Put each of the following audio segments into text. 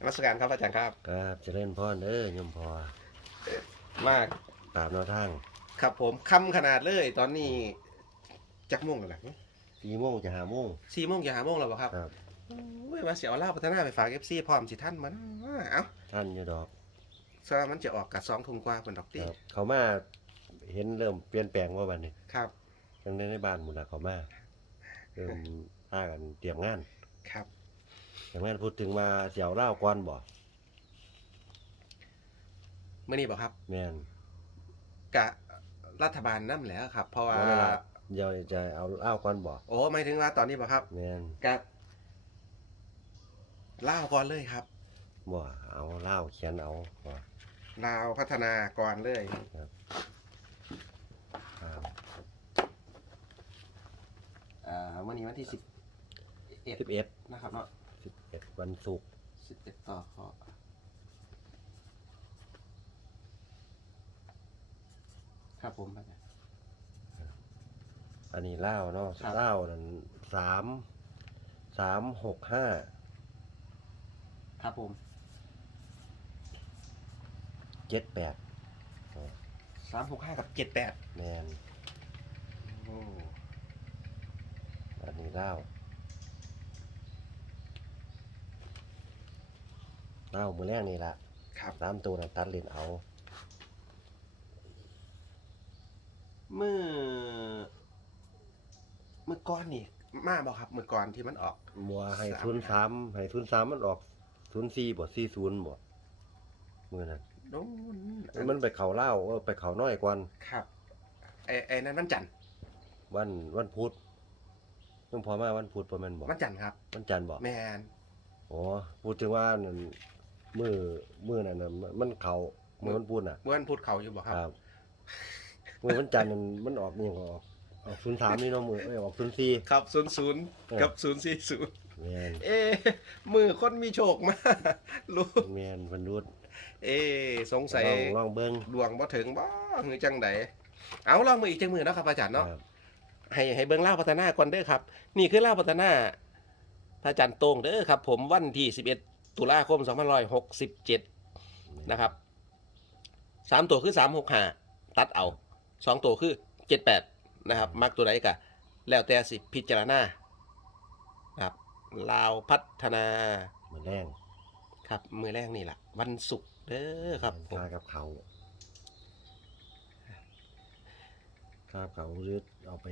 นมัสการครับอาจารย์ครับ ครับเจริญพรเด้อยมพอมากตามแนวทางครับผมคำขนาดเลยตอนนี้จักโมงแล้วนะสี่โมงจะหาโมงสี่โมงอย่าหาโมงแล้วบ่ครับครับเว้ยมาเสียวเล่าพัฒนาไปฝากเอฟซีพร้อมสิท่านมันเอ้าท่านอยู่ดอกซะมันจะออกกับสองทุ่มกว่าเป็นดอกตีครับเขามาเห็นเริ่มเปลี่ยนแปลงว่าบัดนี้ครับจังได้ในบ้านหมุนละเขามาเริ่มพากันเตรียมงานครับ เตรียมงานพูดถึงมาเสียวเล่าวก่อนบ่เมื่อนี้บอกครับแม่นกะรัฐบาลนั่นแหละครับ เพราะว่าบ่ได้ละเดี๋ยวจะเอาเล่าวก่อนบ่โอ้หมายถึงว่าตอนนี้บอกครับแม่นกะเล่าวก่อนเลยครับบ่เอาเล่าวเขียนเอาบ่ลาวพัฒนาก่อนเลยครับอ่าเมื่อนี้วันที่สิบเอ็ดสิบเอ็ดนะครับเนาะสิบ เอ็ดวันศุกร์สิบเอ็ดต่อขอครับผมอาจารย์ อันนี้เล่าวเนาะครับ เล่าวนั้นสามสามหกห้าครับผมเจ็ดแปดสามหกห้ากับเจ็ดแปดแมนโอ้อันนี้เล่า เล่ามือแรกนี่ละครับสามตัวนะตัดเลนเอาเมื่อ เมื่อก่อนนี่ มาบอกครับ เมื่อก่อนที่มันออก มัวให้สามทุนสามให้ทุนสามมันออกทุนสี่บ่สี่ศูนย์บ่มือนั้นโน้นมันไปเขาเล่าวเออไปเขาน้อยกว่าครับไอ้ไอ้นั้นวันจันทร์วันวันพุธยังพอมาวันพุธประมาณบ่วันจันทร์ครับวันจันทร์บ่แมนอ๋อพูดถึงว่านั่น มือมือนั่นน่ะมันเขามือมันพูดน่ะเมื่อวันพุธเขาอยู่บอกครับครับ มือวันจันทร์นั่นมันออกนี่ก็ออกออกศูนย์สามนี่เนาะมือเอ้ยออกศูนย์สี่ ครับศูนย์ศูนย์เออ กับศูนย์สี่ศูนย์แมนเอ๊ะมือคนมีโชคมากรู้แมนเพันรุดเอ๊ะสงสัยลองลองเบิ้งดวงบ่ถึงบ่หือจังไดเอาลองมืออีกจังมือเนาะครับอาจารย์เนาะ ครับ ให้ให้เบิ่งเล่าวพัฒนาก่อนเด้อครับ นี่คือเล่าวพัฒนาพระอาจารย์โต้งเด้อครับ ผมวันที่ 11 ตุลาคม2567 นะครับสามตัวคือ365ตัดเอาสองตัวคือ78นะครับมักตัวใดก็แล้วแต่สิพิจารณาครับลาวพัฒนาเหมือนแรงครับมือแรกนี่แหละวันศุกร์เด้อครับผมค่ากับเขาค่ากับเขาหรือเอาไป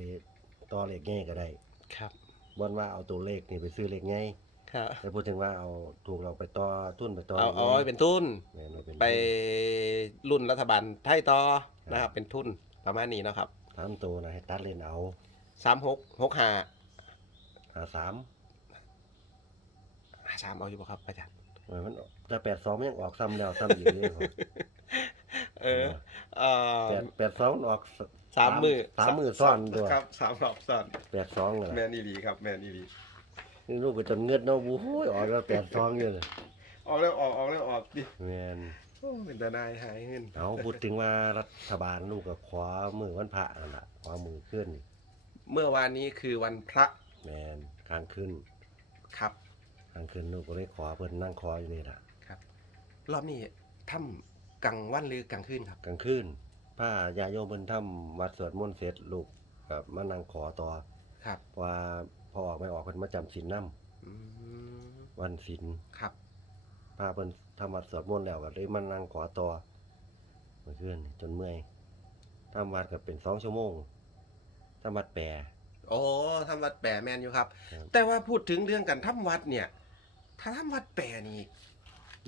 ต่อเลขง่ายก็ได้ ครับวันว่าเอาตัวเลขนี่ไปซื้อเลขง่าย ครับแต่พูดถึงว่าเอาถูกเราไปต่อทุนไปต่อเอาเอาไว้เป็นทุน แม่นเอาเป็นไปรุ่นรัฐบาลไทยต่อนะครับ เป็นทุนประมาณนี้เนาะครับสามตัวนะให้ตัดเลนเอาสามหกหกห้าหาสามสามเอาอยู่ป่ะครับอาจารย์เออมันแต่แปดสองมันยังออกซ้ำแล้วซ้ำอีกเลยครับเออเออแปดแปดสองออก สามมือสามมือซ่อนด้วย ครับสามรอบซ่อนแปดสองเลยแมนอีหลีครับ แมนอีหลี นี่ลูกไปจนเงือดเนาะบู๊ยออกแล้วแปดสองอยู่เลยออกแล้วออกออกแล้วออกดิแมนโอ้เป็นตานายหายเงินเอาพูดถึงว่ารัฐบาลลูกกับขวามือวันพระนั่นแหละขวามือขึ้นเมื่อวานนี้คือวันพระแมนข้างขึ้นครับข้างขึ้นลูกก็เลยขวาเพิ่นนั่งคออยู่นี่แหละรอบนี้ถ้ำกลางวันหรือกลางคืนครับ กลางคืนผ้าญาโยมเพิ่นทำวัดสวดมนต์เสร็จลูกกับมานั่งขอต่อ ครับว่าพอออกไม่ออกเพิ่นมาจำศีลนำอืมวันศีลครับพาเพิ่นทำวัดสวดมนต์แล้วก็เลยมานั่งขอต่อเมื่อคืนจนเมื่อยทำวัดก็เป็นสองชั่วโมงทำวัดแปร โอ้ทำวัดแปรแมนอยู่ครับ ครับ แต่ว่าพูดถึงเรื่องการทำวัดเนี่ย ถ้าทำวัดแปรนี่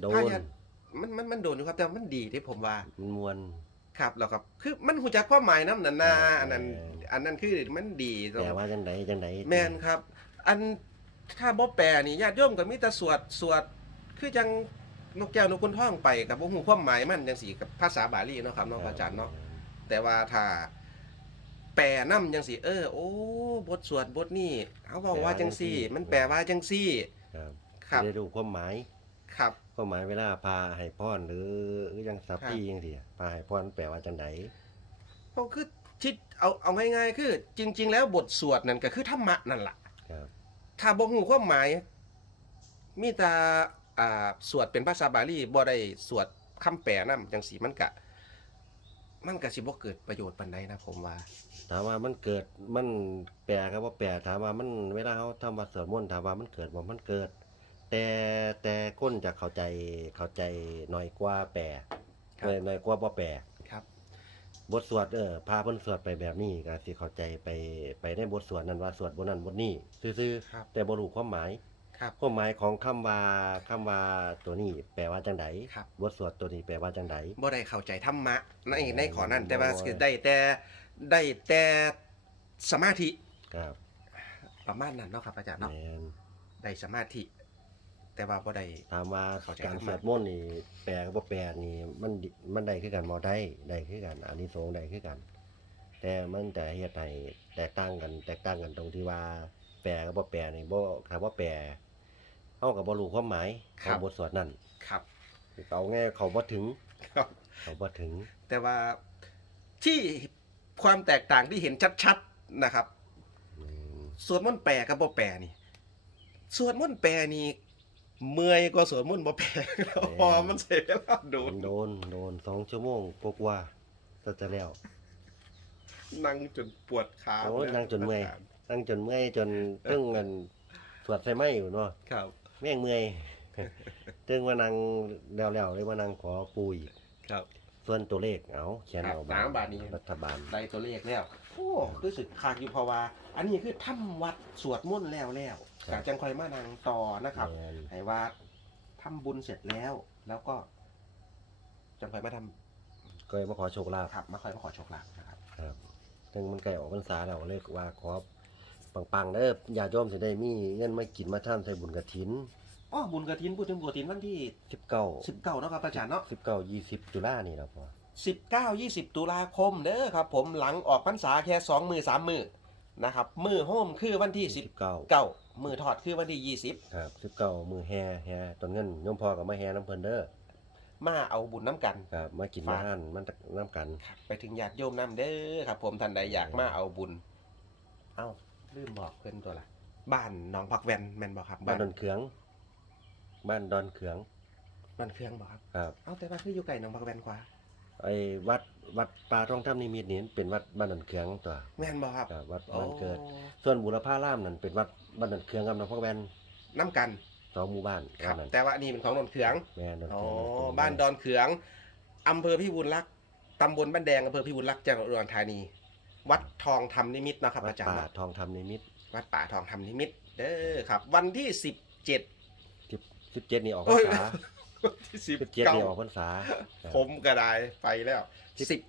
โดพานยันมันมันมันโดนอยู่ครับแต่มันดีที่ผมว่า มันมวน ครับแล้วครับคือมันหูจักความหมายน้ำนันนาเอออันนั้นอันนั้นคือมันดีตรงแต่ว่าจังไดจังไดแมนครับ อันถ้าบ่แปลนี่ญาติโยมก็มีแต่สวดสวดคือจังนกแก้วนกคุณท่องไปกับบ่ฮู้ความหมายมันจังซี่กับภาษาบาลีเนาะครับเนาะพระอาจารย์เนาะแต่ว่าถ้าแปลนำจังซี่ เออโอ้บทสวดบทนี้เขาบอกว่าจังซี่ มันแปลว่าจังซี่ครับครับได้รู้ความหมายครับ ความหมายเวลาพาให้พรหรือหรือยังสับพี่จังซี่พาให้พรแปลว่าจังไดเพราะคือคิดเอาเอาง่ายๆคือ จริง ๆ แล้วบทสวดนั่นก็คือธรรมะนั่นล่ะครับ ถ้าบ่ฮู้ความหมาย มีแต่อ่าสวดเป็นภาษาบาลีบ่ได้สวดคำแปลนำจังสีมันกะ มันก็สิบ่เกิดประโยชน์ปานใดนะผมว่า ถามว่ามันเกิดมันแปลก็บ่แปลถามว่ามันเวลาเขาทำวัดสวดมนต์ถามว่ามันเกิดบ่มันเกิด แต่แต่คนจะเข้าใจเข้าใจน้อยกว่าแปลครับ น้อยน้อยกว่าบ่แปลครับ บทสวดเออพาเพิ่นสวดไปแบบนี้ก็สิเข้าใจไปไปในบทสวดนั้นว่าสวดบทนั้นบทนี้ซื่อครับ ๆแต่บ่รู้ความหมาย ครับ ความหมายของคำว่าคำว่าตัวนี้แปลว่าจังไดครับ บทสวดตัวนี้แปลว่าจังได บ่ได้เข้าใจธรรมะในอ๋อในขอนั้น แต่ว่าบ่ คือได้แต่ได้แต่สมาธิครับประมาณนั้นเนาะครับอาจารย์เนาะ แม่นได้สมาธิ แต่ว่าบ่ได้ ถามว่าเข้าใจ การธรรมะสวดมนต์นี่แปลกับบ่แปลนี่มันดิมันได้คือกันบ่ได้ได้คือกันอานิสงส์ได้คือกัน แต่มันแต่เฮ็ดให้แตกต่างกัน แตกต่างกันตรงที่ว่า แปลกับบ่แปลนี่บ่ถ้าว่าแปลเฮาก็บ่รู้ความหมายของบทสวดนั้นครับ เอาง่ายเขาบ่ถึง ครับ เขาบ่ถึง แต่ว่าที่ความแตกต่างที่เห็นชัดๆนะครับอืมสวดมนต์แปลกับบ่แปลนี่สวดมนต์แปลนี่ เมื่อยกว่าสวดมนต์บ่แปลแล้วพอมันเสียเวลาโดนโดนโดนสองชั่วโมงกว่าๆก็จะแล้วนั่งจนปวดขาโอ้ยนั่งจนเมื่อยตั้งจนเมื่อยจนเพิ่งเงินสวดใส่ไม้อยู่เนาะครับแม่งเมื่อยตึงมานั่งแล้วๆเลยมานั่งขอปูอีกครับ ส่วนตัวเลขเอาเขียนเอาครับสามบาทนี้รัฐบาลได้ตัวเลขแล้วโอ้รู้สึกคากอยู่เพราะว่า อันนี้คือทำวัดสวดมนต์แล้วแล้ว กจังคอยมานั่งต่อนะครับแม่นให้ว่าทำบุญเสร็จแล้ว แล้วก็จังคอยมาทก็เลยมาขอโชคลาภำครับมาคอยมาขอโชคลาภนะครับ ครับถึงมันใกล้ออกพรรษาแล้วเลยว่าขอปังๆเด้อญาติโยมสิได้มีเงินมากินมาท่านใส่บุญกฐินอ๋อบุญกระถินพูดถึงบุญกระถินวันที่สิบเก้าสิบเก้าเนาะครับอาจารย์เนาะสิบเก้ายี่สิบจุฬานี่แล้วพอสิบเก้ายี่สิบตุลาคมเด้อครับ ผมหลังออกพรรษาแค่สองมือสามมือนะครับมือโฮมคือวันที่สิบเก้า เก้ามือถอดคือวันที่ยี่สิบครับสิบเก้ามือแห่แห่ต้นเงินโยมพ่อกับมาแห่น้ำเพลินเด้อมาเอาบุญน้ำกัน ครับ มากินฝามากท่านมันน้ำกัน ครับ ไปถึงญาติโยมน้ำเด้อครับ ผมท่านใดอยากมาเอาบุญ เอ้าลืมบอกเพื่อนตัวละบ้านหนองผักแวนแมนบอกครับ บ้านดอนเขือง บ้านดอนเขืองบ้านเครื่องบอกครับ ครับ เอ้าแต่ว่าคืออยู่ไกลหนองผักแวนกว่า ไอ้วัดวัดป่าทองถ้ำนิมิตรนี่เป็นวัดบ้านดอนเขืองตัวแม่นบอกครับครับวัดโอ้บ้านเกิด ส่วนบุรพารามนั่นเป็นวัดบ้านดอนเขืองกับน้องพ่อแวนน้ำกันสองหมู่บ้านครับนั่นแต่ว่าอันนี่เป็นของนนเขืองแม่ดอนอ๋อเขืองบ้านดอนเขืองอำเภอพิบูลรักษ์ตำบลบ้านแดงอำเภอพิบูลรักษ์จังหวัดอุดรธานี วัดทองธรรมนิมิตนะครับวัดอาจารย์ป่าเนาะทองธรรมนิมิตรวัดป่าทองธรรมนิมิตเด้อครับ วันที่สิบเจ็ด สิบสิบเจ็ดนี่ออกพรโอ้รยษา ที่สิบสิบเจ็ดเก้านี่ออกพรรษาครับผมก็ได้ไปแล้วสิบสิบ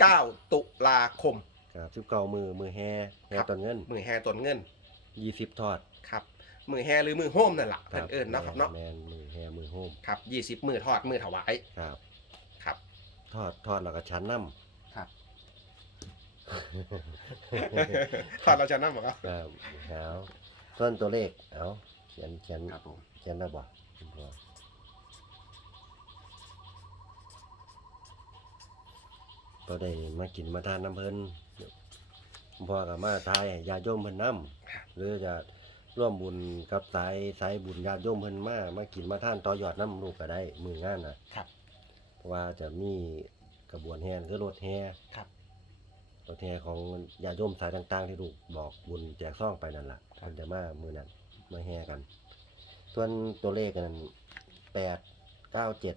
เก้าตุลาคม ครับสิบเก้ามือมือแห่แห่ครับต้นเงินมือแห่ต้นเงินยี่สิบทอดครับ มือแห่หรือมือโฮมนั่นแหละเพิ่นเอิญเนาะครับเนาะแมนมือแห่มือโฮมครับยี่สิบมือทอดมือถวายครับ ครับ ทอดทอดแล้วก็ชั้นน้ครับำทอดเราจะนั่งบอกครับครับเอาส่วนตัวเลขเอาเขียนเขียนครับผมเขียนได้บ่คุณพ่อ ก็ได้มากินมาทานน้ำเพิ่นคุณพ่อกับมาทายให้ญาติโยมเพิ่นน้ำหรือจะร่วมบุญกับสายสายบุญญาติโยมเพิ่นมามากินมาทานต่อยอดน้ำลูกก็ได้มืองานน่ะครับ เพราะว่าจะมีกระบวนแห่คือรถแห่ครับ รถแห่ของญาติโยมสายต่าง ๆ ที่ลูกบอกบุญแจกซ่องไปนั่นแหละครับมันจะมามือนั้นมาแห่กัน ส่วนตัวเลขนั้นแปดเก้าเจ็ด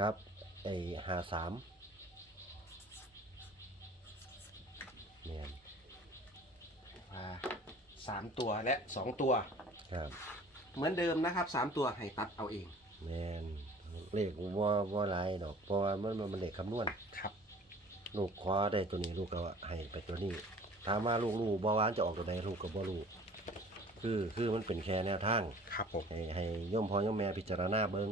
ครับไอ้ห้าสามเนี่ยอ่าสามตัวและสองตัว ครับเหมือนเดิมนะครับสามตัวให้ตัดเอาเองแมนเลขว่าว่าหลายดอกเพราะว่ามันมันเลขคำนวณ ครับลูกคว้าได้ตัวนี้ลูกก็ให้ไปตัวนี้ถามว่าลูกรู้บ่หวานจะออกตัวใดลูกก็บ่รู้คือคือมันเป็นแค่แนวทางครับผมให้ให้โย่อมพ่อย่อมแม่พิจารณาเบิง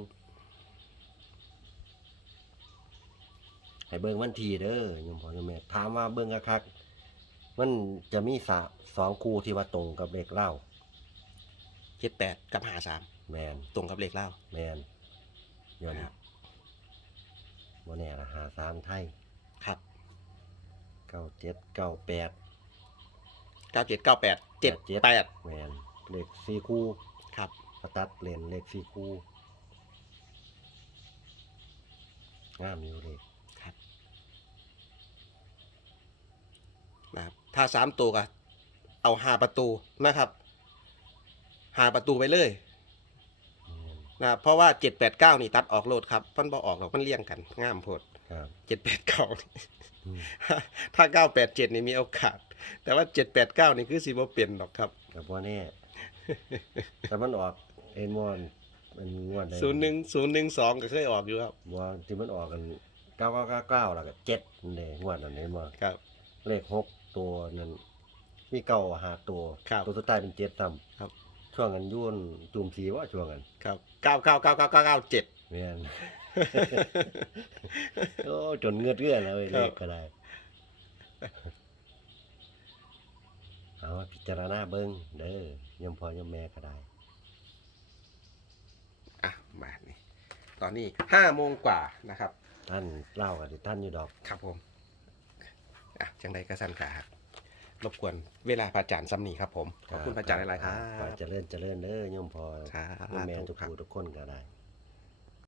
ให้เบิงวันทีเด้อโย่อมพ่อย่อมแม่ถามว่าเบิงคักๆมันจะมีสะสองคู่ที่ว่าตรงกับเลขเล่าเจ็ดแปดกับหาสามแมนตรงกับเลขเล่าแมนเดี๋ยวนี้ครับบ่แน่ละหาสามไทยครับเก้าเจ็ดเก้าแปดเก้าเจ็ดเก้าแปดเจ็ดแปดแมนเลขสี่คู่ครับประตัดเลนเลขสี่คู่งามอยู่เลย นะครับถ้าสามตัวก็เอาหาประตูนะครับหาประตูไปเลยแม่นนะครับเพราะว่าเจ็ดแปดเก้านี่ตัดออกโลดครับมันบอออกหรอกมันเลี่ยงกันง่ามโพดครับ เจ็ดแปดเก้าอืมถ้าเก้าแปดเจ็ดนี่มีโอกาส แต่ว่าเจ็ดแปดเก้านี่คือสีโมเปลี่ยนหรอกครับกับว่าแน่แต่มันออกเอ็นมอนมันงวดใดศูนย์หนึ่งศูนย์หนึ่งสองก็เคยออกอยู่ครับว่าที่มันออกกันเก้าเก้าเก้าเก้าแล้วก็เจ็ดเลยงวดอันนี้มาครับ เลขหก ตัวนั้นมีเก้าหาตัวครับตัวสุดท้ายเป็นเจ็ดซ้ครับำช่วงกันยุ่นจุ่มสีว่าช่วงกันครับเก้าเก้าเก้าเก้าเก้าเก้าเจ็ดแม่นโอ้จนเงือดเงื่อนเลยครัเลบขก็ได้เอาพิจารณาเบิ้งเด้อยมพ่อยมแม่ก็ได้อะมานี่ตอนนี้ห้าโมงกว่านะครับ ท่านเล่ากันท่านอยู่ดอก ครับผม อะจังใดก็สั้นขาครับรบกวนเวลาพระอาจารย์ซ้ำนี่ครับผม ขอบคุณพระอาจารย์หลายๆครับ ขอเจริญเจริญเด้อยมพ่อครัยมแม่บทุกผู้ทุกคนก็ได้